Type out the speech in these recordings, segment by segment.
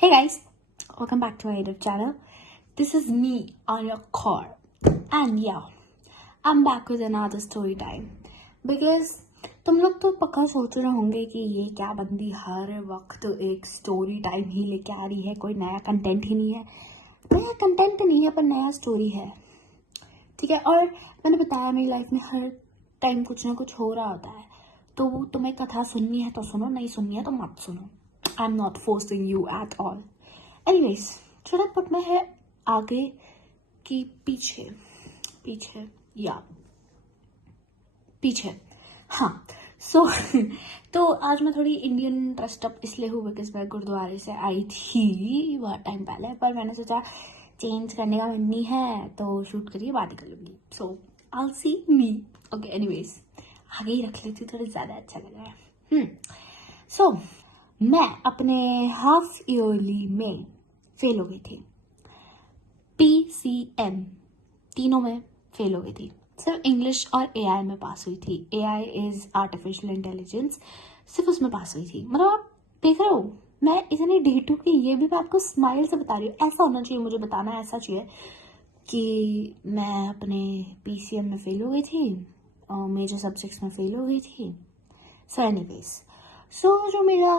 Hey guys, welcome back to our YouTube channel. This is me on your core, and yeah, I'm back with another story time. Because तुम लोग तो पक्का सोच रहे होंगे कि ये क्या बंदी हर वक्त एक स्टोरी टाइम ही लेके आ रही है, कोई नया कंटेंट ही नहीं है. नया कंटेंट नहीं है पर नया स्टोरी है, ठीक है. और मैंने बताया मेरी लाइफ में हर टाइम कुछ ना कुछ हो रहा होता है. तो तुम्हें कथा सुननी है तो सुनो, नहीं सुननी है तो मत सुनो. I'm not forcing you at all. Anyways, should I put my hair आगे कि पीछे या पीछे. हाँ. सो तो आज मैं थोड़ी इंडियन ड्रेस्ड अप इसलिए हूँ बिकॉज मैं गुरुद्वारे से आई थी बहुत टाइम पहले, पर मैंने सोचा चेंज करने का मन नहीं है तो शूट करिए बात कर लूँगी. सो I'll see me. Okay, anyways आगे ही रख लेती थोड़ा ज़्यादा अच्छा लग रहा है. सो मैं अपने हाफ ईयरली में फेल हो गई थी. PCM तीनों में फेल हो गई थी. सिर्फ इंग्लिश और AI में पास हुई थी. AI इज आर्टिफिशियल इंटेलिजेंस, सिर्फ उसमें पास हुई थी. मतलब आप देख रहे हो मैं इतनी ढीठ हूँ कि ये भी मैं आपको स्माइल से बता रही हूँ. ऐसा होना चाहिए, मुझे बताना ऐसा चाहिए कि मैं अपने PCM में फेल हो गई थी और मेजर सब्जेक्ट्स में फेल हो गई थी. सो एनीवेज, जो मेरा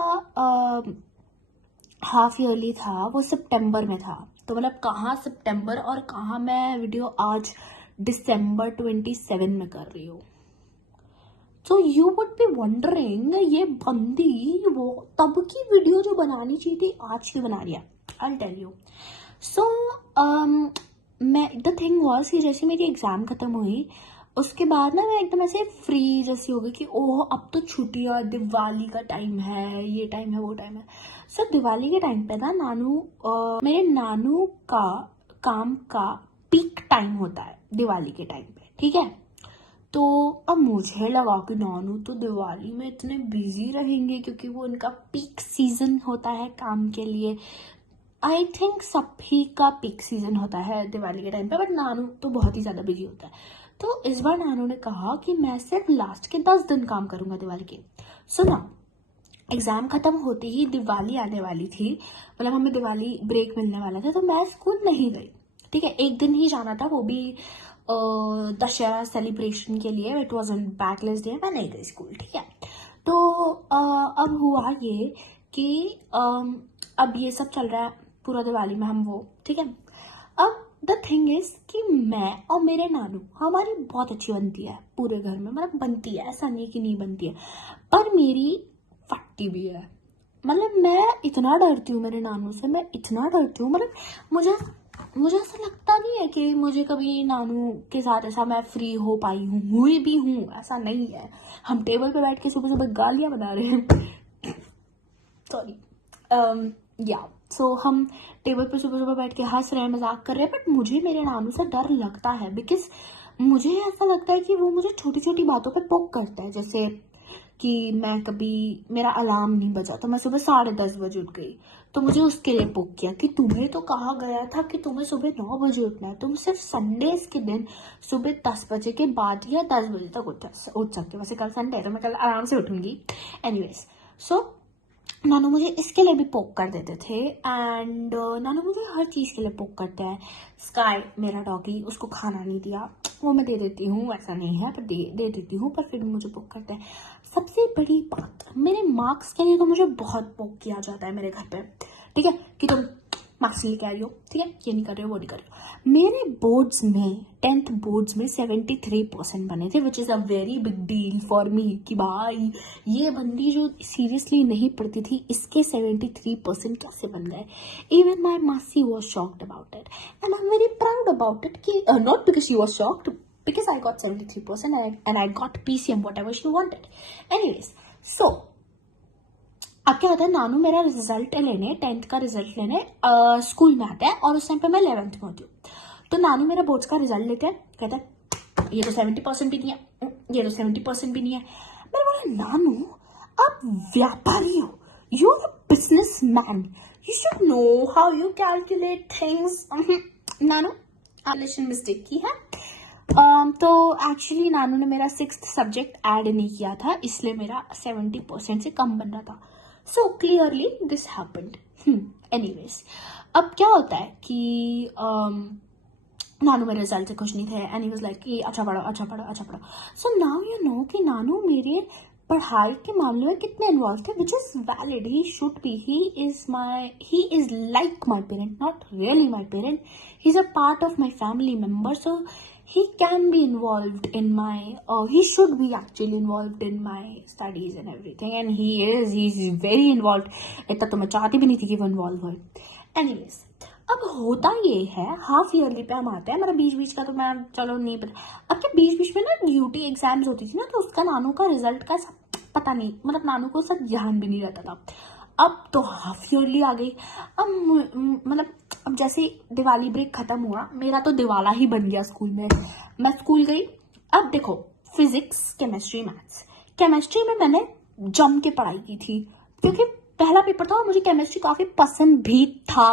हाफ ईयरली था वो सितंबर में था. तो मतलब कहाँ सितंबर और कहाँ मैं वीडियो आज दिसंबर 27 में कर रही हूँ. So you would be wondering ये बंदी वो तब की वीडियो जो बनानी चाहिए थी आज की बना रही है. I tell you. सो मैं द थिंग वॉज कि जैसे मेरी एग्जाम खत्म हुई उसके बाद ना मैं एकदम ऐसे फ्री जैसी हो गई कि ओह अब तो छुट्टियां, दिवाली का टाइम है, ये टाइम है, वो टाइम है. सो दिवाली के टाइम पे ना मेरे नानू का काम का पीक टाइम होता है दिवाली के टाइम पे, ठीक है. तो अब मुझे लगा कि नानू तो दिवाली में इतने बिजी रहेंगे क्योंकि वो उनका पीक सीजन होता है काम के लिए. आई थिंक सभी का पीक सीजन होता है दिवाली के टाइम पे, बट नानू तो बहुत ही ज़्यादा बिजी होता है. तो इस बार नानू ने कहा कि मैं सिर्फ लास्ट के 10 दिन काम करूंगा दिवाली के. सुना, एग्जाम खत्म होते ही दिवाली आने वाली थी, मतलब हमें दिवाली ब्रेक मिलने वाला था. तो मैं स्कूल नहीं गई, ठीक है. एक दिन ही जाना था, वो भी दशहरा सेलिब्रेशन के लिए. It was on backless day, मैं नहीं गई स्कूल, ठीक है. तो अब हुआ ये कि अब ये सब चल रहा है पूरा दिवाली में हम वो, ठीक है. अब द थिंग इज कि मैं और मेरे नानू हमारी बहुत अच्छी बनती है पूरे घर में. मतलब बनती है, ऐसा नहीं कि नहीं बनती है, पर मेरी फट्टी भी है. मतलब मैं इतना डरती हूँ मेरे नानू से, मैं इतना डरती हूँ. मतलब मुझे ऐसा लगता नहीं है कि मुझे कभी नानू के साथ ऐसा मैं फ्री हो पाई हूँ. हुई भी हूँ, ऐसा नहीं है. हम टेबल पे बैठ के सुबह सुबह गालियां बना रहे हैं. सॉरी. या सो हम टेबल पर सुबह सुबह बैठ के हंस रहे हैं, मजाक कर रहे हैं, बट मुझे मेरे नानू से डर लगता है. बिकॉज मुझे ऐसा लगता है कि वो मुझे छोटी छोटी बातों पे पोक करता है. जैसे कि मैं कभी मेरा अलार्म नहीं बजा तो मैं सुबह 10:30 बजे उठ गई, तो मुझे उसके लिए पोक किया कि तुम्हें तो कहा गया था कि तुम्हें सुबह 9 बजे उठना है, तुम सिर्फ संडेज के दिन सुबह 10 बजे के बाद या 10 बजे तक उठ सकते. वैसे कल संडे है तो मैं कल आराम से उठूंगी. एनीवेज, सो नानू मुझे इसके लिए भी पोक कर देते थे. एंड नानू मुझे हर चीज़ के लिए पोक करते हैं. स्काई मेरा डॉगी, उसको खाना नहीं दिया, वो मैं दे देती हूँ, ऐसा नहीं है, पर दे देती हूँ, पर फिर मुझे पोक करते हैं. सबसे बड़ी बात, मेरे मार्क्स के लिए तो मुझे बहुत पोक किया जाता है मेरे घर पे, ठीक है, कि तुम मार्क्स नहीं कह रही हो, ठीक है, ये नहीं कर रहे हो, वो नहीं कर रहे हो. मेरे बोर्ड्स में 10th बोर्ड्स में 73% बने थे, which is a very big deal for me. कि भाई ये बंदी जो सीरियसली नहीं पढ़ती थी इसके 73% कैसे बन गए. इवन माई मासी was shocked about it and I am very proud about it. कि not because she was shocked, because I got 73% and I got PCM whatever she wanted. Anyways, so अब क्या होता है, नानू मेरा रिजल्ट लेने, 10th का result लेने school में आता है और उस टाइम पे मैं 11th में होती हूँ. तो नानू मेरा बोर्ड्स का रिजल्ट लेते हैं, कहते हैं ये तो 70% भी नहीं है, ये तो 70% भी नहीं है. मैंने बोला नानू आप व्यापारी हो, you are a businessman, you should know how you calculate things. नानू कैलकुलेशन मिस्टेक की है. तो एक्चुअली नानू ने मेरा 6th सब्जेक्ट ऐड नहीं किया था, इसलिए मेरा 70% से कम बन रहा था. So clearly this happened. Anyways, अब क्या होता है कि नानू मेरे रिजल्ट से खुश नहीं थे एंड ही वाज लाइक कि अच्छा पढ़ो अच्छा पढ़ो अच्छा पढ़ो. सो नाउ यू नो कि नानू मेरे पढ़ाई के मामले में कितने इन्वॉल्व थे, which is valid. He should be, he is like my parent, not really my parent. He is a part of my family member, so he can be involved in my, he should be actually involved in my studies and everything, and he's very involved. इतना तो मैं चाहती भी नहीं थी कि वो involve हो. एनीवेज, अब होता ये है, हाफ ईयरली पे हम आते हैं. मेरा बीच बीच का तो मैं चलो नहीं पता. अब क्या बीच बीच में ना यूटी एग्जाम्स होती थी ना, तो उसका नानू का रिजल्ट का पता नहीं, मतलब नानू को सब ध्यान भी नहीं रहता था. अब तो हाफ ईयरली आ गई. अब मतलब अब जैसे दिवाली ब्रेक खत्म हुआ, मेरा तो दिवाला ही बन गया स्कूल में. मैं स्कूल गई. अब देखो, फिजिक्स, केमिस्ट्री, मैथ्स. केमिस्ट्री में मैंने जम के पढ़ाई की थी क्योंकि पहला पेपर था और मुझे केमिस्ट्री काफी पसंद भी था.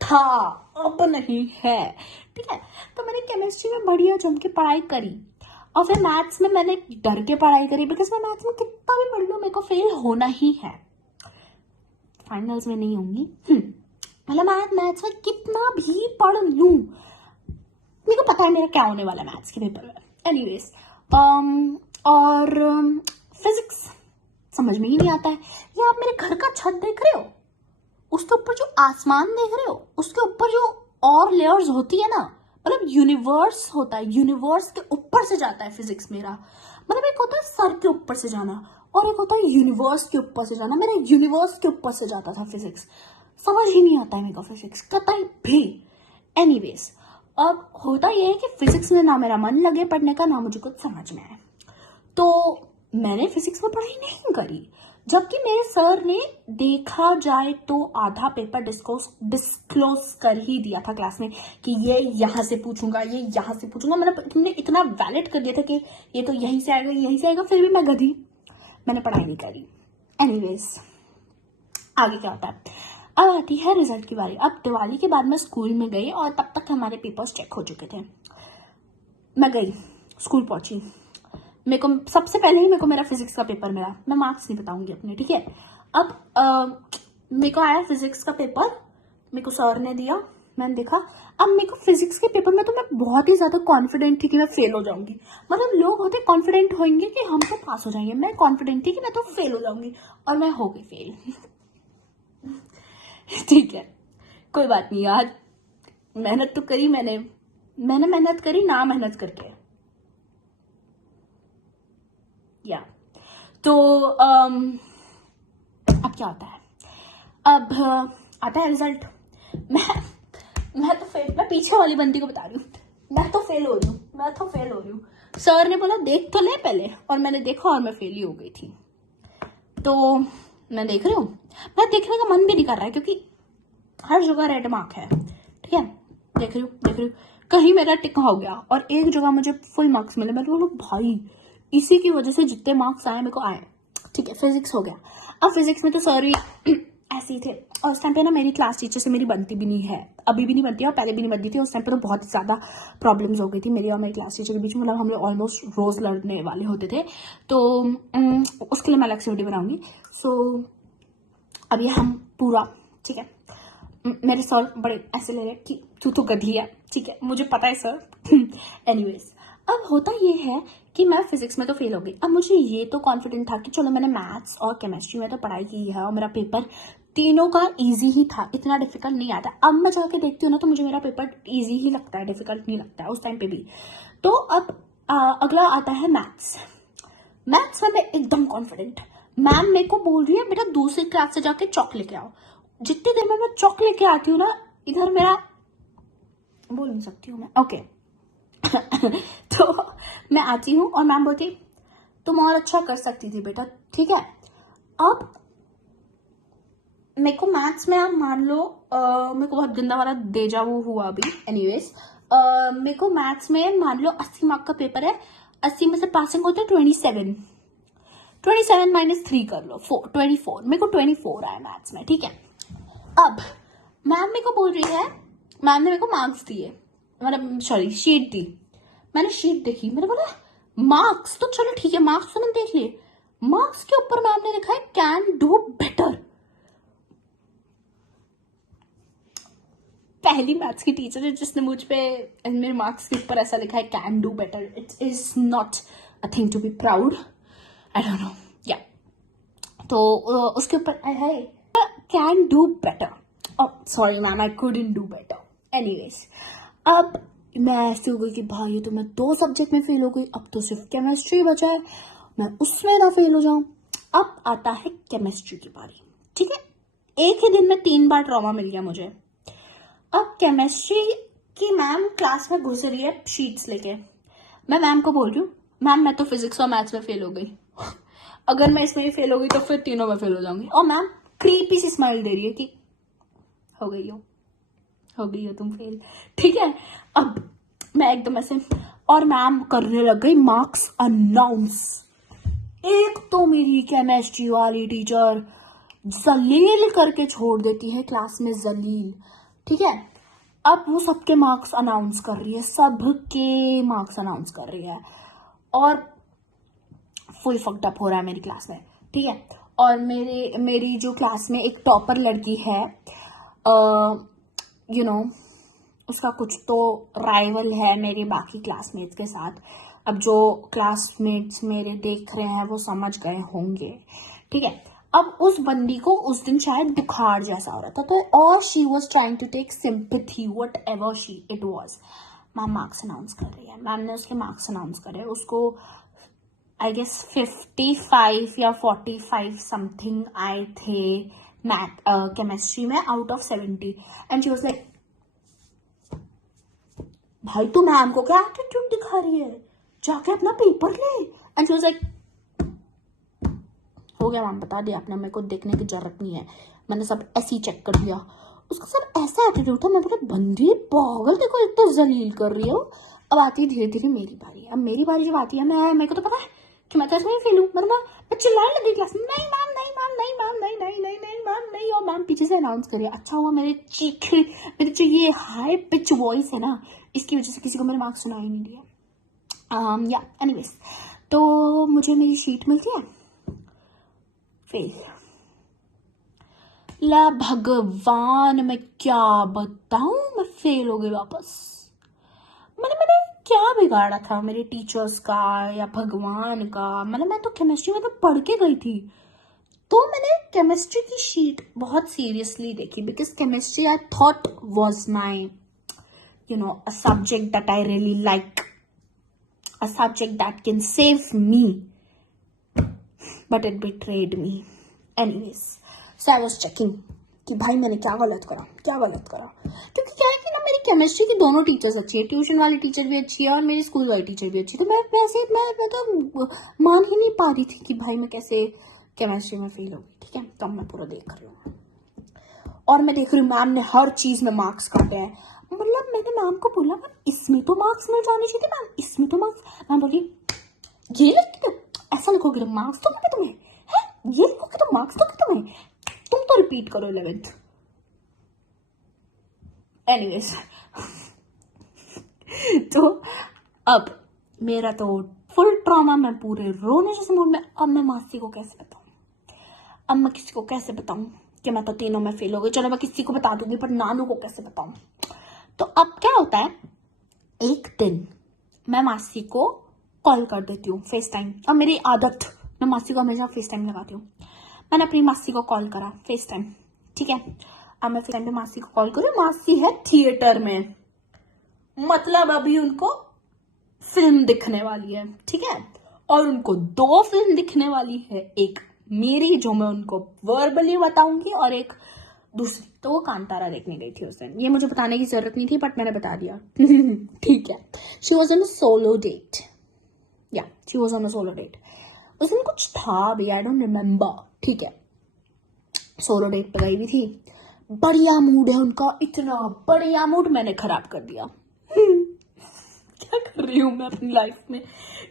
अब नहीं है, ठीक है. तो मैंने केमिस्ट्री में बढ़िया जम के पढ़ाई करी. और फिर मैथ्स में मैंने डर के पढ़ाई करी, बिकॉज मैं मैथ्स में कितना भी पढ़ लूं मेरे को फेल होना ही है. फाइनल्स में नहीं होंगी. मतलब मैथ्स में कितना भी पढ़ लूं, मेरे को पता है मेरा क्या होने वाला है मैथ्स के पेपर में. एनीवेज, और फिजिक्स समझ में ही नहीं आता है. ये आप मेरे घर का छत देख रहे हो, उसके ऊपर जो आसमान देख रहे हो, उसके ऊपर जो और लेयर्स होती है ना, मतलब यूनिवर्स होता है, यूनिवर्स के ऊपर से जाता है फिजिक्स मेरा. मतलब एक होता है सर के ऊपर से जाना और एक होता है यूनिवर्स के ऊपर से जाना. मेरा यूनिवर्स के ऊपर से जाता था फिजिक्स. समझ ही नहीं आता है मेरे को फिजिक्स कतई भी. एनीवेज, अब होता यह है कि फिजिक्स में ना मेरा मन लगे पढ़ने का, ना मुझे कुछ समझ में आए. तो मैंने फिजिक्स में पढ़ाई नहीं करी, जबकि मेरे सर ने देखा जाए तो आधा पेपर डिस्क्लोज कर ही दिया था क्लास में कि ये यहां से पूछूंगा, ये यहां से पूछूंगा. मतलब तुमने इतना वैलिड कर दिया था कि ये तो यहीं से आएगा, यहीं से आएगा. फिर भी मैं गधी, मैंने पढ़ाई नहीं करी. एनीवेज, आगे क्या होता है. अब आती है रिजल्ट की बारी. अब दिवाली के बाद मैं स्कूल में गई और तब तक हमारे पेपर्स चेक हो चुके थे. मैं गई, स्कूल पहुंची. मेरे को सबसे पहले ही मेरे को मेरा फिजिक्स का पेपर मिला. मैं मार्क्स नहीं बताऊंगी अपने, ठीक है. अब मेरे को आया फिजिक्स का पेपर, मेरे को सर ने दिया, मैंने देखा. अब मेरे को फिजिक्स के पेपर में तो मैं बहुत ही ज्यादा कॉन्फिडेंट थी कि मैं फेल हो जाऊंगी. मतलब लोग होते कॉन्फिडेंट होंगे कि हम तो पास हो जाएंगे, मैं कॉन्फिडेंट थी कि मैं तो फेल हो जाऊंगी, और मैं हो गई फेल. ठीक है, कोई बात नहीं यार, मेहनत तो करी मैंने मेहनत करी ना मेहनत करके. या तो अब क्या होता है. अब आता है रिजल्ट. मैं तो फेल, मैं पीछे वाली बंदी को बता रही हूँ, मैं तो फेल हो रही हूँ. सर ने बोला देख तो ले पहले, और मैंने देखा और मैं फेल ही हो गई थी. तो मैं देख रही हूँ, मैं देखने का मन भी नहीं कर रहा है क्योंकि हर जगह रेड मार्क है, ठीक है. देख रही हूँ कहीं मेरा टिक हो गया और एक जगह मुझे फुल मार्क्स मिले. मैं बोलूँ भाई, इसी की वजह से जितने मार्क्स आए मेरे को आए, ठीक है. फिजिक्स हो गया. अब फिजिक्स में तो सर भी ऐसे ही थे, और उस टाइम पे ना मेरी क्लास टीचर से मेरी बनती भी नहीं है, अभी भी नहीं बनती है, और पहले भी नहीं बनती थी. उस टाइम पे तो बहुत ज़्यादा प्रॉब्लम्स हो गई थी मेरी और मेरी क्लास टीचर के बीच में. मतलब हम लोग ऑलमोस्ट रोज लड़ने वाले होते थे. तो उसके लिए मैं अलग से वीडियो बनाऊंगी. सो अभी हम पूरा, ठीक है. मेरे सर बड़े ऐसे ले रहे कि तू तो गधी है, ठीक है, मुझे पता है सर. एनीवेज, अब होता ये है कि मैं फिजिक्स में तो फेल हो गई. अब मुझे ये तो कॉन्फिडेंट था कि चलो मैंने मैथ्स और केमिस्ट्री में तो पढ़ाई की है और मेरा पेपर तीनों का इजी ही था, इतना डिफिकल्ट नहीं आता. अब मैं जाके देखती हूँ ना तो मुझे मेरा पेपर इजी ही लगता है, डिफिकल्ट नहीं लगता है उस टाइम पे भी. तो अब अगला आता है मैथ्स. मैथ्स में मैं एकदम कॉन्फिडेंट. मैम मेरे को बोल रही है बेटा दूसरी क्लास से जाके चॉक लेके आओ. जितनी देर में मैं चॉक लेके आती हूँ ना, इधर मेरा बोल नहीं सकती हूँ मैं, ओके. तो मैं आती हूँ और मैम बोलती तुम और अच्छा कर सकती थी बेटा, ठीक है. अब मेरे को मैथ्स में, आप मान लो मेरे को बहुत गंदा वाला डेजावू हुआ अभी. एनीवेज, मेरे को मैथ्स में मान लो 80 मार्क का पेपर है, 80 में से पासिंग होता है 27 माइनस 3 कर लो, 24. मेरे को 24 आया मैथ्स में, ठीक है. अब मैम मेरे को बोल रही है, मैम ने मेरे को मार्क्स दिए, मतलब सॉरी शीट दी. मैंने शीट देखी, मैंने बोला मार्क्स तो चलो ठीक है, मार्क्स तो मैंने देख लिए. मार्क्स के ऊपर मैम ने लिखा है कैन डू बेटर. पहली मैथ्स की टीचर है जिसने मुझ पे मेरे मार्क्स के ऊपर ऐसा लिखा है can do better. It is not a thing to be proud. I don't know. या तो उसके ऊपर है can do better. Sorry ma'am, I couldn't do better. Anyways, अब मैं ऐसे हो गई कि भाई तो मैं 2 सब्जेक्ट में फेल हो गई, अब तो सिर्फ केमिस्ट्री बचा है, मैं उसमें ना फेल हो जाऊं. अब आता है केमिस्ट्री की बारी. ठीक है, एक ही दिन में 3 बार ट्रॉमा मिल गया मुझे. अब केमिस्ट्री की मैम क्लास में घुस रही है शीट्स लेके. मैं मैम को बोल रही हूँ, मैम मैं तो फिजिक्स और मैथ्स में फेल हो गई. अगर मैं इसमें ही फेल हो गई तो फिर तीनों में फेल हो जाऊंगी. और मैम क्रीपी सी स्माइल दे रही है कि हो गई हो तुम फेल. ठीक है, अब मैं एकदम ऐसे, और मैम करने लग गई मार्क्स अनाउंस. एक तो मेरी केमिस्ट्री वाली टीचर जलील करके छोड़ देती है क्लास में, जलील. ठीक है, अब वो सबके मार्क्स अनाउंस कर रही है, सबके मार्क्स अनाउंस कर रही है, और फुल फक्ड अप हो रहा है मेरी क्लास में. ठीक है, और मेरी जो क्लास में एक टॉपर लड़की है, यू नो, उसका कुछ तो राइवल है मेरे बाकी क्लासमेट्स के साथ. अब जो क्लासमेट्स मेरे देख रहे हैं वो समझ गए होंगे. ठीक है, अब उस बंदी को उस दिन शायद बुखार जैसा हो रहा था, तो और she was trying to take sympathy, whatever it was. Ma'am marks announce कर रही है. मैम ने उसके मार्क्स अनाउंस करे, उसको आई गेस 55 या 45 समथिंग आए थे मैथ केमिस्ट्री में out of 70. And she was like, भाई तू मैम को क्या एटीट्यूड दिखा रही है, जाके अपना पेपर ले. एंड शी वाज लाइक, हो गया मैम, बता दिया आपने, मेरे को देखने की जरूरत नहीं है, मैंने सब ऐसे ही चेक कर लिया. उसका सब ऐसा एटीट्यूड था. मैं बोला बंदी पागल, देखो एक तो जलील कर रही हो. अब आती है धीरे धीरे मेरी बारी. अब मेरी बारी जब आती है, मेरे को तो पता है कि मैं तो इसमें फेल हूँ. मैं चिल्लाने लगी क्लास में, नहीं मैम नहीं मैम नहीं मैम नहीं नहीं नहीं नहीं मैम नहीं. और मैम पीछे से अनाउंस करिए. अच्छा हुआ मेरे जो ये हाई पिच वॉइस है ना, इसकी वजह से किसी को मेरे मार्क्स सुनाई नहीं दिया. या एनीवेज, तो मुझे मेरी शीट मिलती है, फेल. ला भगवान, मैं क्या बताऊं, मैं फेल हो गई वापस. मैंने क्या बिगाड़ा था मेरे टीचर्स का या भगवान का. मैं तो केमिस्ट्री में तो पढ़ के गई थी. तो मैंने केमिस्ट्री की शीट बहुत सीरियसली देखी, because chemistry I thought was my a subject that I really like, a subject that can save me, but it betrayed me. Anyways, so I was checking कि भाई मैंने क्या गलत करा. क्योंकि क्या है कि ना, मेरी केमिस्ट्री की दोनों टीचर्स अच्छी है, ट्यूशन वाली टीचर भी अच्छी है और मेरी स्कूल वाली टीचर भी अच्छी है. तो मैं तो मान ही नहीं पा रही थी कि भाई मैं कैसे केमिस्ट्री में फेल हो गई. ठीक है, तो मैं पूरा देख रही हूँ, और मैं देख रही हूँ मैम ने हर चीज में मार्क्स काटे हैं. मतलब मैंने मैम को बोला, मैम इसमें तो मार्क्स मिल जाने चाहिए, मैम इसमें तो मार्क्स. मैम बोली, ये लिखते हो, ऐसा लिखोगे तो मार्क्स तो क्या तुम्हें है, ये लिखोगे तो मार्क्स तो क्या तुम्हें, तुम तो रिपीट करो 11th. एनीवेज, तो अब मेरा तो फुल ट्रॉमा, मैं पूरे रोने जैसे मूड में. अब मैं मासी को कैसे बताऊं, अब मैं किसी को कैसे बताऊं कि मैं तो तीनों में फेल हो गई. चलो मैं किसी को बता दूंगी, पर नानू को कैसे बताऊं. तो अब क्या होता है, एक दिन मैं मासी को कॉल कर देती हूँ, फेस टाइम. और मेरी आदत, मैं मासी को हमेशा फेस टाइम लगाती हूँ. मैंने अपनी मासी को कॉल करा फेस टाइम. ठीक है, अब मैं फेस टाइम पे मासी को कॉल करूँ. मासी है थिएटर में, मतलब अभी उनको फिल्म दिखने वाली है. ठीक है, और उनको 2 फिल्म दिखने वाली है, एक मेरी जो मैं उनको वर्बली बताऊंगी, और एक दूसरी. तो वो कांतारा देखने गई थी उस दिन. ये मुझे बताने की जरूरत नहीं थी, बट मैंने बता दिया. ठीक है, she was on a solo date. या she was on a solo date. उस दिन कुछ था भी, आई डोंट रिमेम्बर. ठीक है, सोलो डेट पे गई भी थी. बढ़िया मूड है उनका, इतना बढ़िया मूड, मैंने खराब कर दिया. क्या कर रही हूँ मैं अपनी लाइफ में.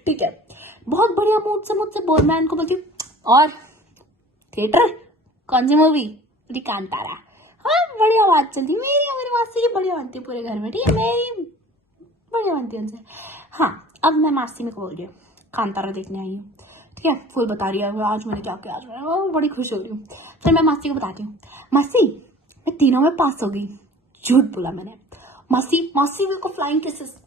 ठीक है, बहुत बढ़िया मूड से मुझसे बोल, मैं इनको बोलती हूँ, और थिएटर कौन सी मूवी, कांतारा. हाँ, बढ़िया बात चलती मेरी और मेरी मासी की, बढ़िया बनती है पूरे घर में. ठीक है, मेरी बढ़िया बनती है उनसे. हाँ, अब मैं मासी में बोल रही हूँ, कांतारा देखने आई हूँ. ठीक है, फुल बता रही है आज मैंने क्या किया, आज मैं बड़ी खुश हो रही हूँ. फिर मैं मासी को बताती हूँ, मासी मैं तीनों में पास हो गई. झूठ बोला मैंने। मासी मासी मेरे को फ्लाइंग किसेस,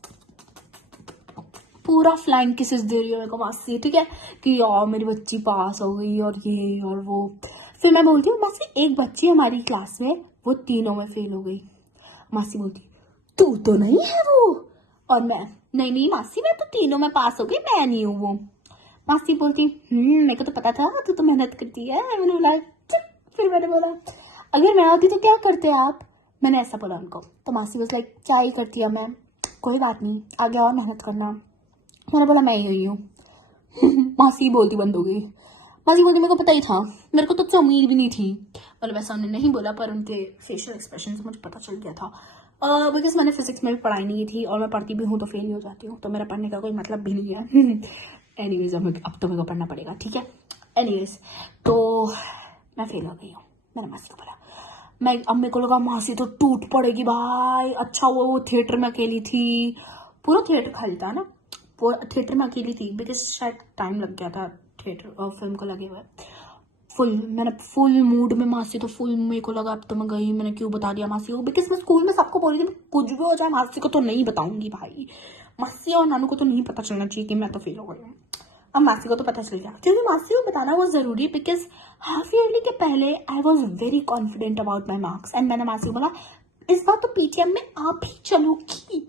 पूरा फ्लाइंग किसेस दे रही है मेरे को मासी, ठीक है, कि यार मेरी बच्ची पास हो गई और ये और वो। फिर मैं बोलती हूँ मासी एक बच्ची हमारी क्लास में वो तीनों में फेल हो गई। मासी बोलती तू तो नहीं है वो, और मैं नहीं नहीं मासी मैं तो तीनों में पास हो गई, मैं नहीं हूँ वो। मासी बोलती मेरे को तो पता था तू तो मेहनत करती है। मैंने बोला चुप। फिर मैंने बोला अगर मैं होती तो क्या करते आप, मैंने ऐसा बोला उनको। तो मासी बस लाइक क्या ही करती है मैं, कोई बात नहीं आगे और मेहनत करना। मैंने बोला मैं ही हुई हूँ। मासी बोलती बंद हो गई। मासी बोलती मेरे को पता ही था, मेरे को तो तुझसे उम्मीद भी नहीं थी। मतलब ऐसा उन्होंने नहीं बोला पर उनके फेशियल एक्सप्रेशन से मुझे पता चल गया था। बिकॉज मैंने फिजिक्स में भी पढ़ाई नहीं की थी और मैं पढ़ती भी हूँ तो फेल ही हो जाती हूँ, तो मेरा पढ़ने का कोई मतलब भी नहीं है। एनीवेज अब तो मेरे को पढ़ना पड़ेगा, ठीक है। एनीवेज तो मैं फेल हो गई हूँ। मैंने मासी को बोला, मैं अब मेरे को लगा मासी तो टूट पड़ेगी भाई, अच्छा वो थिएटर में अकेली थी, पूरा थिएटर खाली था ना, वो थिएटर में अकेली थी बिकॉज शायद टाइम लग गया था थिएटर और फिल्म को लगे हुए। फुल मैंने फुल मूड में मासी, तो फुल मेरे को लगा अब तो मैं गई, मैंने क्यों बता दिया मासी को, बिकॉज मैं स्कूल में सबको बोल रही थी कुछ भी हो जाए मासी को तो नहीं बताऊंगी भाई, मासी और नानू को तो नहीं पता चलना चाहिए कि मैं तो फेल हो गई हूँ। अब मासी को तो पता चल गया क्योंकि मासी को बताना वो जरूरी, बिकॉज हाफ ईयरली के पहले I was very confident about my marks and मैंने मासी को बोला इस बार तो पीटीएम में आप ही चलोगी,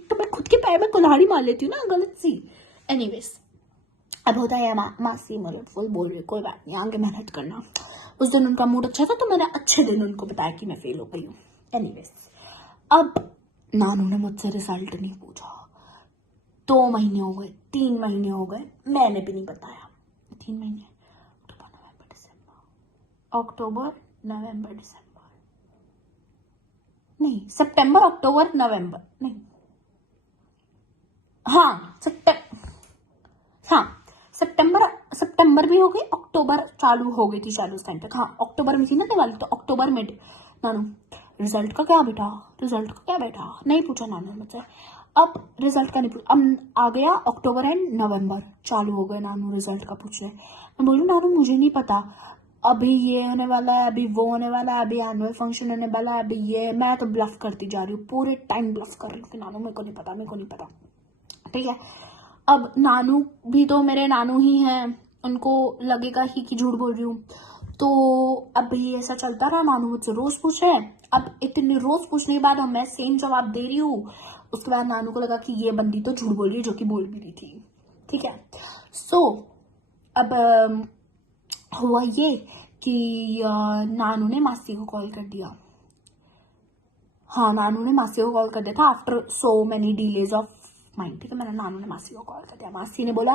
तो मैं खुद के पैर में कुल्हाड़ी मार लेती हूँ ना गलत सी। एनीवेज अब होता है मासी मुझे फुल बोल रही कोई बात नहीं आगे मेहनत करना। उस दिन उनका मूड अच्छा था तो मैंने अच्छे दिन उनको बताया कि मैं फेल हो गई हूँ। एनीवेज अब नानू ने मुझसे रिजल्ट नहीं पूछा, 2 महीने हो गए, 3 महीने हो गए, मैंने भी नहीं बताया। 3 महीने अक्टूबर नवंबर दिसंबर, नहीं सितंबर अक्टूबर नवंबर नहीं, हाँ हाँ सितंबर भी हो गई, अक्टूबर चालू हो गई थी शायद उस टाइम तक। हाँ अक्टूबर में थी ना दिवाली, तो अक्टूबर में नानू रिजल्ट का क्या बेटा, रिजल्ट का क्या बेटा, नहीं पूछा नानू ने मुझसे। अब रिजल्ट का नहीं पूछा, अब आ गया अक्टूबर एंड नवंबर, चालू हो गए नानू रिजल्ट का पूछने। मैं बोलूँ नानू मुझे नहीं पता, अभी ये होने वाला है, अभी वो होने वाला है, अभी एनुअल फंक्शन होने वाला है, अभी ये, मैं तो ब्लफ करती जा रही हूँ, पूरे टाइम ब्लफ कर रही हूँ कि नानू मेरे को नहीं पता, मेरे को नहीं पता, ठीक है। अब नानू भी तो मेरे नानू ही हैं, उनको लगेगा ही कि झूठ बोल रही हूँ, तो अब भी ऐसा चलता रहा। नानू मुझसे रोज पूछ रहे हैं, अब इतने रोज पूछने के बाद अब मैं सेम जवाब दे रही हूँ, उसके बाद नानू को लगा कि ये बंदी तो झूठ बोल रही है जो कि बोल भी रही थी, ठीक है। सो अब हुआ ये कि नानू ने मासी को कॉल कर दिया। हाँ नानू ने मासी को कॉल कर दिया था after so many delays of mind, ठीक है। मैंने नानू ने मासी को कॉल कर दिया, मासी ने बोला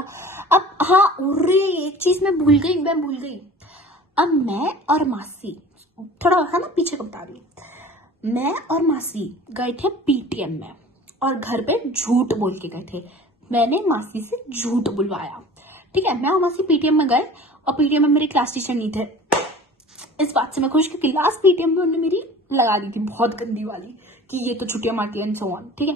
अब हाँ उरे एक चीज मैं भूल गई। अब मैं और मासी थोड़ा है ना पीछे को बता रही, मैं और मासी गए थे पीटीएम में और घर पे झूठ बोल के गए थे, मैंने मासी से झूठ बुलवाया, ठीक है। मैं और मासी पीटीएम में गए और पीटीएम में मेरे क्लास टीचर नहीं थे। इस बात से मैं खुश क्योंकि लास्ट पीटीएम में उन्होंने मेरी लगा दी थी बहुत गंदी वाली कि ये तो छुट्टियां मारती है एंड सो ऑन, ठीक है।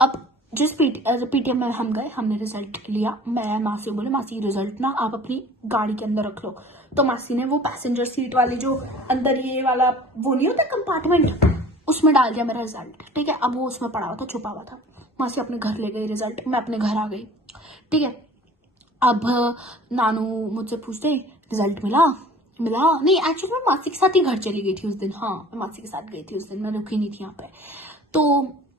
अब जिस पीटीएम में हम गए, हमने रिजल्ट लिया, मैं मासी को बोले मासी रिजल्ट ना आप अपनी गाड़ी के अंदर रख लो, तो मासी ने वो पैसेंजर सीट वाली जो अंदर ये वाला वो नहीं होता कंपार्टमेंट, उसमें डाल दिया मेरा रिजल्ट, ठीक है। अब वो उसमें पड़ा हुआ था, छुपा हुआ था। मासी अपने घर ले गई रिजल्ट, मैं अपने घर आ गई, ठीक है। अब नानू मुझसे पूछते रिजल्ट मिला नहीं, एक्चुअली मैं मासी के साथ ही घर चली गई थी उस दिन, हाँ मैं मासी के साथ गई थी उस दिन, मैं रुकी नहीं थी यहाँ पे। तो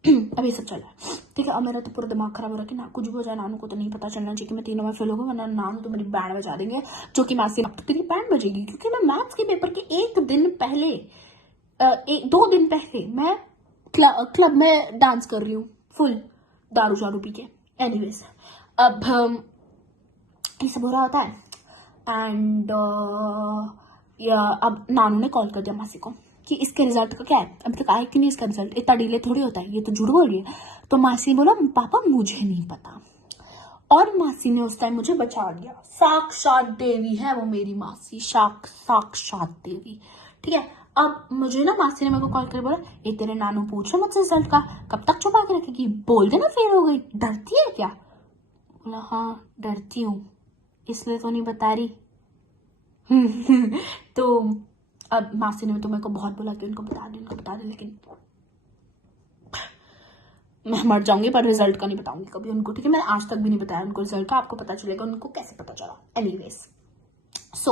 अब ये सब चला है, ठीक है। अब मेरा तो पूरा दिमाग खराब हो रहा है कि ना कुछ भी हो जाए नानू को तो नहीं पता चलना चाहिए कि मैं तीनों में फेल हो गई, वरना नानू तो मेरी बैंड बजा देंगे, जो कि मासी अब तो तेरी बैंड बजेगी क्योंकि मैं मैथ्स के पेपर के 2 दिन पहले मैं क्लब में डांस कर रही हूँ फुल दारू शारू पी के। एनीवेज अब ये सब हो रहा होता है एंड अब नानू ने कॉल कर दिया मासी को कि इसके रिजल्ट का क्या है, अभी तक आया कि नहीं इसका रिजल्ट, इतना डिले थोड़ी होता है, ये तो झूठ बोल रही है। तो मासी ने बोला पापा मुझे नहीं पता, और मासी ने उस टाइम मुझे बचा लिया, साक्षात देवी है वो मेरी मासी, साक्षात देवी, ठीक है। अब मुझे ना मासी ने मेरे को कॉल कर बोला ये तेरे नानू पूछ रहे मुझसे रिजल्ट का, कब तक छुपा के रखेगी, बोल देना फेल हो गई, डरती है क्या। बोला हाँ डरती हूँ इसलिए तो नहीं बता रही। तो अब मासी ने तो मेरे को बहुत बोला कि उनको बता दे, लेकिन मैं मर जाऊंगी पर रिजल्ट का नहीं बताऊंगी कभी उनको, ठीक है। मैंने आज तक भी नहीं बताया उनको रिजल्ट का, आपको पता चलेगा उनको कैसे पता चला। एनीवेज सो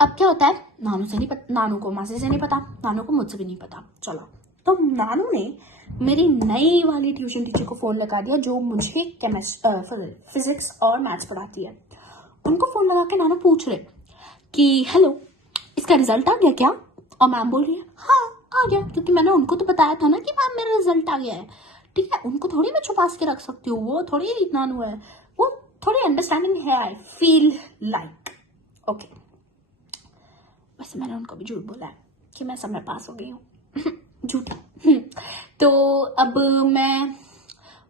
अब क्या होता है, नानू से नहीं पता, नानू को मासी से नहीं पता, नानू को मुझसे भी नहीं पता। चलो तो नानू ने मेरी नई वाली ट्यूशन टीचर को फोन लगा दिया जो मुझे फिजिक्स और मैथ्स पढ़ाती है। उनको फोन लगा के नानू पूछ रहे कि हेलो इसका रिजल्ट आ गया क्या? और मैम बोल रही है हाँ आ गया, क्योंकि मैंने उनको तो बताया था ना कि मैम मेरा रिजल्ट आ गया है, ठीक है। उनको थोड़ी मैं छुपा के रख सकती हूँ, वो थोड़ी नानू है, वो थोड़ी अंडरस्टैंडिंग है, आई फील लाइक ओके। वैसे मैंने उनको भी झूठ बोला है कि मैं समय पास हो गई हूँ झूठ। तो अब मैं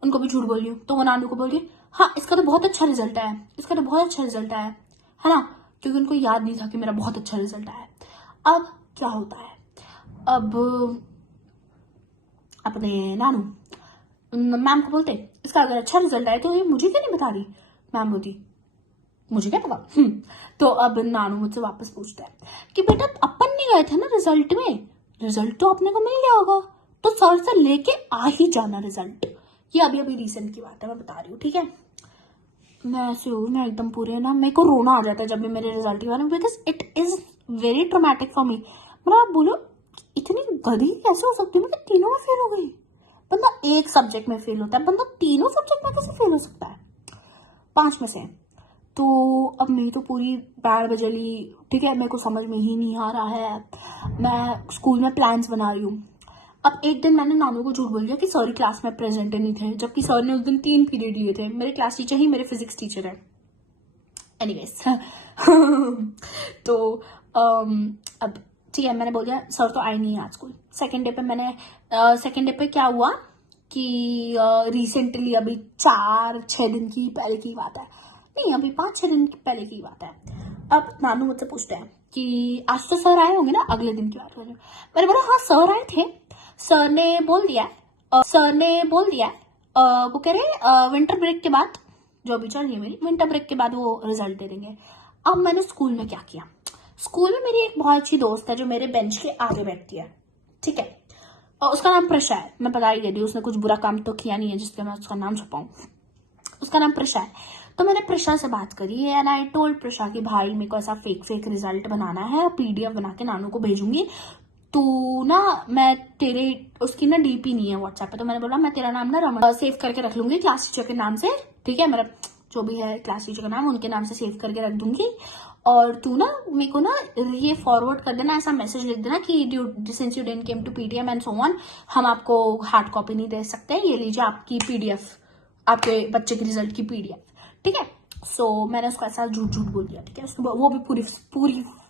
उनको भी झूठ बोल रही हूँ, तो वो नानू को बोल रही हाँ इसका तो बहुत अच्छा रिजल्ट आया, इसका तो बहुत अच्छा रिजल्ट आया है ना, क्योंकि उनको याद नहीं था कि मेरा बहुत अच्छा रिजल्ट आया। अब क्या होता है, अब अपने नानू मैम को बोलते इसका अगर अच्छा रिजल्ट आया तो ये मुझे क्यों नहीं बता रही? मैम बोलती मुझे क्या पता। तो अब नानू मुझसे वापस पूछता है कि बेटा अपन नहीं गए थे ना रिजल्ट में, रिजल्ट तो अपने को मिल गया होगा, तो सर से लेके आ ही जाना रिजल्ट। ये अभी अभी रिसेंट की बात है, मैं बता रही हूँ, ठीक है। मैं ऐसे हूँ, मैं एकदम पूरे ना, मेरे को रोना आ जाता है जब भी मेरे रिजल्ट के बारे में, because it is very traumatic for me. मतलब आप बोलो इतनी गधी कैसे हो सकती है, मैं तीनों में फेल हो गई। बंदा एक सब्जेक्ट में फेल होता है, बंदा तीनों सब्जेक्ट में कैसे फेल हो सकता है 5 में से? तो अब मेरी तो पूरी बैंड बजली, ठीक है, मेरे को समझ में ही नहीं आ रहा है। मैं स्कूल में प्लान्स बना रही हूँ। अब एक दिन मैंने नानू को झूठ बोल दिया कि सर क्लास में प्रेजेंट नहीं थे, जबकि सर ने उस दिन 3 पीरियड लिए थे। मेरे क्लास टीचर ही मेरे फिजिक्स टीचर है। एनीवेज तो अब ठीक है, मैंने बोल दिया सर तो आए नहीं है आज स्कूल। सेकेंड डे पे क्या हुआ कि रिसेंटली अभी 4-6 दिन की पहले की बात है, नहीं अभी 5-6 दिन पहले की बात है। अब नानू मुझसे पूछते हैं कि आज तो सर आए होंगे ना, अगले दिन की बात हो रही है। मैंने बोला हाँ सर आए थे, सर ने बोल दिया वो कह रहे विंटर ब्रेक के बाद, जो अभी चल रही है मेरी, विंटर ब्रेक के बाद वो रिजल्ट दे देंगे। अब मैंने स्कूल में क्या किया, स्कूल में मेरी एक बहुत अच्छी दोस्त है जो मेरे बेंच के आगे बैठती है, ठीक है, और उसका नाम प्रशा है। मैं बता ही दे दी, उसने कुछ बुरा काम तो किया नहीं है जिसके मैं उसका नाम छुपाऊं। उसका नाम प्रशा है। तो मैंने प्रशा से बात करी एंड आई टोल्ड प्रशा कि भाई मेरे को ऐसा फेक रिजल्ट बनाना है, पीडीएफ बना के नानू को भेजूंगी, तू ना, मैं तेरे उसकी ना डीपी नहीं है व्हाट्सएप पे, तो मैंने बोला मैं तेरा नाम ना रमन सेव करके रख लूंगी क्लास टीचर के नाम से, ठीक है, मेरा जो भी है क्लास टीचर का नाम उनके नाम से सेव करके रख दूंगी, और तू ना मेरे को ना ये फॉरवर्ड कर देना, ऐसा मैसेज लिख देना कि since you didn't came to PTM and so on, हम आपको हार्ड कॉपी नहीं दे सकते, ये लीजिए आपकी पीडीएफ, आपके बच्चे के रिजल्ट की पीडीएफ, ठीक है। सो मैंने उसको ऐसा झूठ बोल दिया, ठीक है। उसके बाद वो भी पूरी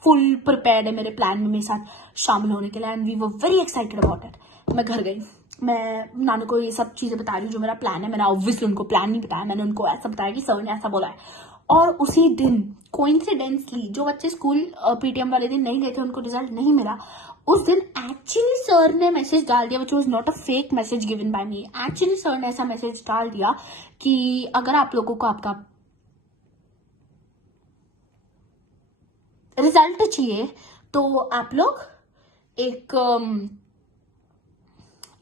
फुल प्रिपेयर्ड है मेरे प्लान में मेरे साथ शामिल होने के लिए, and we were very excited about it. मैं घर गई, मैं नानू को ये सब चीजें बता रही हूँ जो मेरा प्लान है। मैंने ऑब्वियसली उनको प्लान नहीं बताया, मैंने उनको ऐसा बताया कि सर ने ऐसा बोला है। और उसी दिन कोइंसिडेंसली जो बच्चे स्कूल पीटीएम वाले दिन नहीं गए थे, उनको रिजल्ट नहीं मिला, उस दिन एक्चुअली सर ने मैसेज डाल दिया, which was not a fake message given by me. Actually sir ने ऐसा मैसेज डाल दिया कि अगर आप लोगों को आपका रिजल्ट चाहिए तो आप लोग एक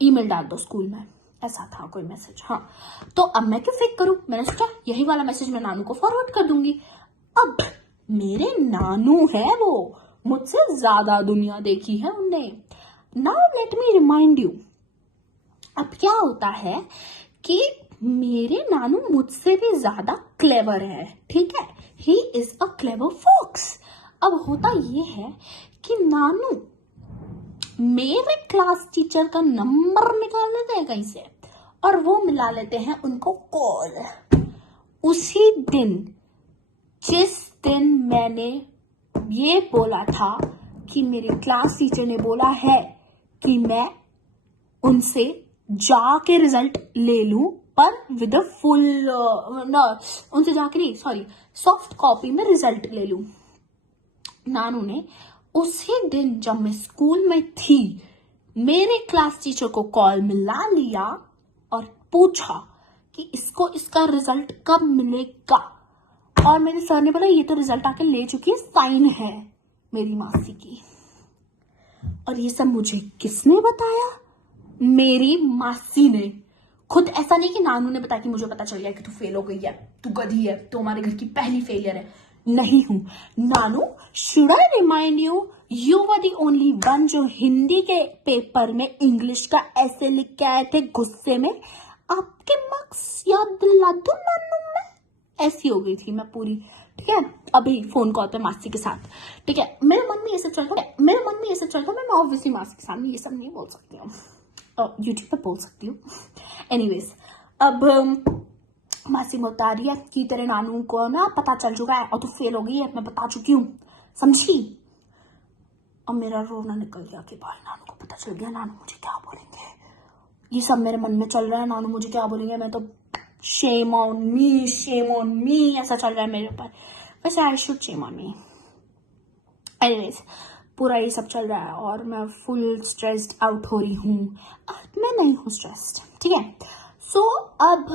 ईमेल डाल दो स्कूल में, ऐसा था कोई मैसेज। हाँ, तो अब मैं क्यों फेक करूं, मैंने सोचा यही वाला मैसेज मैं नानू को फॉरवर्ड कर दूंगी। अब मेरे नानू है, वो मुझसे ज्यादा दुनिया देखी है उनने। Now let me remind you, अब क्या होता है कि मेरे नानू मुझसे भी ज्यादा क्लेवर है, ठीक है, he is a clever fox. अब होता ये है कि नानू मेरे क्लास टीचर का नंबर निकाल लेते हैं कहीं से, और वो मिला लेते हैं उनको कॉल। उसी दिन जिस दिन मैंने ये बोला था कि मेरे क्लास टीचर ने बोला है कि मैं उनसे जाके रिजल्ट ले लूं, पर विद अ फुल उनसे जाके नहीं, सॉरी, सॉफ्ट कॉपी में रिजल्ट ले लूं, नानू ने उसी दिन जब मैं स्कूल में थी मेरे क्लास टीचर को कॉल मिला लिया और पूछा कि इसको इसका रिजल्ट कब मिलेगा। और मेरे सर ने बोला ये तो रिजल्ट आके ले चुकी है, साइन है मेरी मासी की। और ये सब मुझे किसने बताया? मेरी मासी ने। खुद ऐसा नहीं कि नानू ने बताया कि मुझे पता चल गया कि तू फेल हो गई है, तू गधी है, तू हमारे घर की पहली फेलियर है। नहीं हूं। Nanu, should I remind you, you were the only one जो हिंदी के पेपर में इंग्लिश का ऐसे लिख के आए थे गुस्से में। आपके मार्क्स याद दिला दूं नानू मैं? ऐसी हो गई थी मैं पूरी। ठीक है, अभी फोन कॉल पे मासी के साथ। ठीक है, मेरे मन में ये सब चलता है, मैं ऑब्वियसली मासी के सामने ये सब नहीं बोल सकती हूँ, यूट्यूब पे बोल सकती हूँ। एनीवेज, अब मासी बता रही है कि तेरे नानू को ना पता चल चुका है और तू फेल हो गई है, मैं बता चुकी हूँ, समझी? और मेरा रोना निकल गया कि भाई नानू को पता चल गया, नानू मुझे क्या बोलेंगे, ये सब मेरे मन में चल रहा है, नानू मुझे क्या बोलेंगे, मैं तो शेम ऑन मी ऐसा चल रहा है मेरे ऊपर। वैसे I should shame on me. Anyways, पूरा ये सब चल रहा है और मैं फुल स्ट्रेस्ड आउट हो रही हूँ। मैं नहीं हूँ स्ट्रेस्ड, ठीक है। सो अब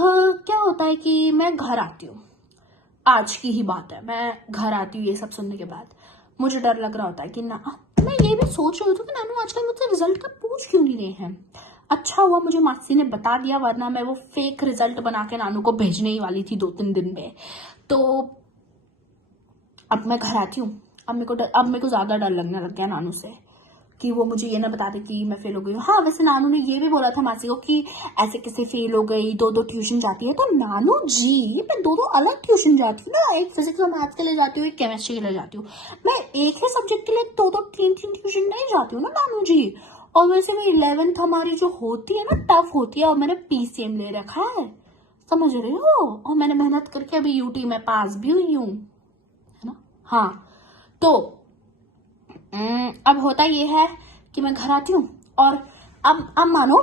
क्या होता है कि मैं घर आती हूँ, आज की ही बात है, मैं घर आती हूँ ये सब सुनने के बाद। मुझे डर लग रहा होता है कि ना, मैं ये भी सोच रही हूँ कि नानू आजकल मुझसे रिजल्ट का पूछ क्यों नहीं रहे हैं। अच्छा हुआ मुझे मासी ने बता दिया, वरना मैं वो फेक रिजल्ट बना के नानू को भेजने ही वाली थी 2-3 दिन में। तो अब मैं घर आती हूँ, अब मेरे को ज्यादा डर लगने लग गया नानू से कि वो मुझे ये ना बता दे कि मैं फेल हो गई हूँ। हाँ, वैसे नानू ने ये भी बोला था मासी को कि ऐसे कैसे फेल हो गई, 2-2 ट्यूशन जाती है। तो नानू जी, मैं 2-2 अलग ट्यूशन जाती हूँ ना, एक फिजिक्स और मैथ्स के लिए जाती हूँ, एक केमिस्ट्री के लिए जाती हूँ। मैं एक ही सब्जेक्ट के लिए 2-2 3-3 ट्यूशन नहीं जाती हूँ ना नानू जी। और वैसे भी 11th हमारी जो होती है ना, टफ होती है, और मैंने PCM ले रखा है, समझ रहे हो? और मैंने मेहनत करके अभी UT में पास भी हुई हूँ, है ना। हाँ, तो अब होता ये है कि मैं घर आती हूँ और अब मानो,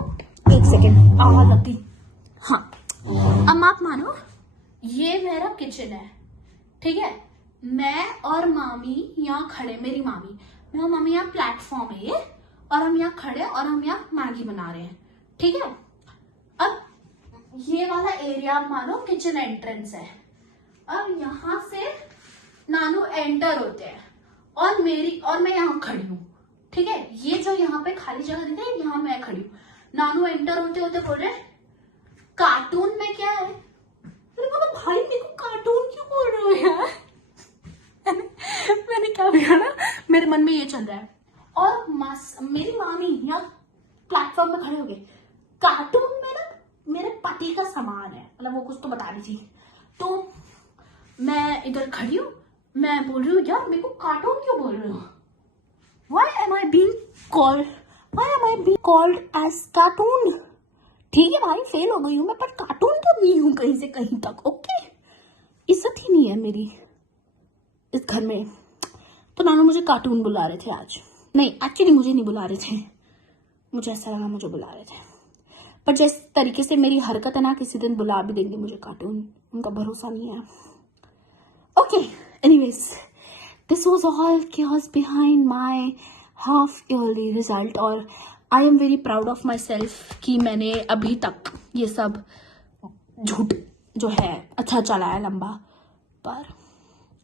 एक सेकेंड आवाज लगती। हाँ, अब आप मानो ये मेरा किचन है, ठीक है। मैं और मामी यहाँ खड़े, मेरी मामी, मैं और मामी यहाँ प्लेटफॉर्म है ये, और हम यहाँ खड़े और हम यहाँ मैगी बना रहे हैं, ठीक है। अब ये वाला एरिया मानो किचन एंट्रेंस है। अब यहाँ से नानू एंटर होते हैं और मैं यहाँ खड़ी हूँ, ठीक है। ये जो यहाँ पे खाली जगह दिख रही है, यहाँ मैं खड़ी हूँ। नानू एंटर होते होते बोल रहे कार्टून में क्या है। तो भाई मेरे को कार्टून क्यों बोल रहे हो यार? मैंने क्या बिगाड़ा? मेरे मन में ये चल रहा है। और मेरी मामी यहाँ प्लेटफॉर्म पे खड़े हो गए। कार्टून में ना मेरे पति का सामान है, मतलब वो कुछ तो बता रही थी। तो मैं इधर खड़ी हूँ, मैं बोल रही हूँ यार मेरे को कार्टून क्यों बोल रहे हो? Why am I being called as cartoon? ठीक है भाई, फेल हो गई हूँ मैं, पर कार्टून तो नहीं हूँ कहीं से कहीं तक, ओके। इज्जत ही नहीं है मेरी इस घर में। तो नानू मुझे कार्टून बुला रहे थे आज। नहीं, एक्चुअली मुझे नहीं बुला रहे थे, मुझे ऐसा लगा मुझे बुला रहे थे, पर जिस तरीके से मेरी हरकत है ना, किसी दिन बुला भी देंगे मुझे कार्टून, उनका भरोसा नहीं है। Okay, anyways, this was all chaos behind my half yearly result, और I am very proud of myself कि मैंने अभी तक ये सब झूठ जो है अच्छा चलाया लंबा। पर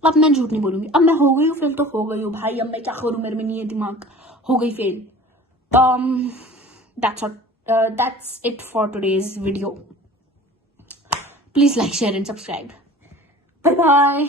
अब मैं झूठ नहीं बोलूंगी, अब मैं हो गई हूँ फेल तो हो गई हूँ भाई, अब मैं क्या करूँ, मेरे में नहीं है दिमाग, हो गई fail. that's it for today's video. Please like, share and subscribe. Bye bye.